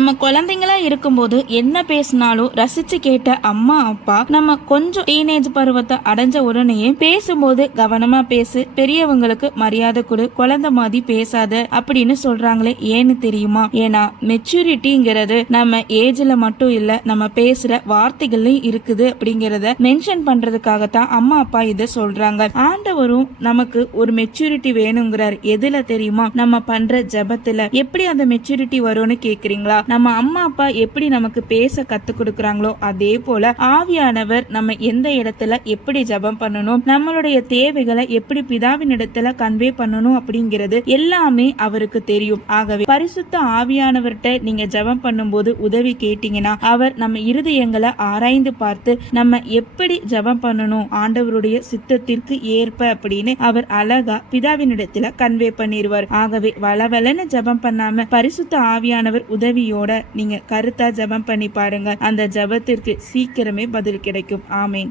நம்ம குழந்தைங்களா இருக்கும்போது என்ன பேசினாலும் ரசிச்சு கேட்ட அம்மா அப்பா நம்ம கொஞ்சம் டீனேஜ் பருவத்தை அடைஞ்ச உடனேயே பேசும்போது கவனமா பேசு, பெரியவங்களுக்கு மரியாதை கொடு, குழந்தை மாதிரி பேசாத அப்படின்னு சொல்றாங்களே, ஏன்னு தெரியுமா? ஏன்னா மெச்சூரிட்டிங்கிறது நம்ம ஏஜ்ல மட்டும் இல்ல, நம்ம பேசுற வார்த்தைகள்லயும் இருக்குது அப்படிங்கறத மென்ஷன் பண்றதுக்காகத்தான் அம்மா அப்பா இதை சொல்றாங்க. ஆண்டவரும் நமக்கு ஒரு மெச்சூரிட்டி வேணுங்கிறார். எதுல தெரியுமா? நம்ம பண்ற ஜபத்துல. எப்படி அந்த மெச்சூரிட்டி வரும்னு கேக்குறீங்களா? நம்ம அம்மா அப்பா எப்படி நமக்கு பேச கத்து கொடுக்கறாங்களோ அதே போல ஆவியானவர் நம்ம எந்த இடத்துல எப்படி ஜபம் பண்ணணும், நம்மளுடைய தேவைகளை எப்படி பிதாவின் இடத்துல கன்வே பண்ணணும் அப்படிங்கிறது எல்லாமே அவருக்கு தெரியும். ஆகவே பரிசுத்த ஆவியானவர்கிட்ட நீங்க ஜபம் பண்ணும்போது உதவி கேட்டீங்கன்னா அவர் நம்ம இருதயங்களை ஆராய்ந்து பார்த்து நம்ம எப்படி ஜபம் பண்ணணும் ஆண்டவருடைய சித்தத்திற்கு ஏற்ப அப்படின்னு அவர் அழகா பிதாவின் இடத்துல கன்வே பண்ணிடுவார். ஆகவே வளவலன்னு ஜபம் பண்ணாம பரிசுத்த ஆவியானவர் உதவியோட நீங்க கருத்தா ஜபம் பண்ணி பாருங்க. அந்த ஜபத்திற்கு சீக்கிரமே பதில் கிடைக்கும். ஆமேன்.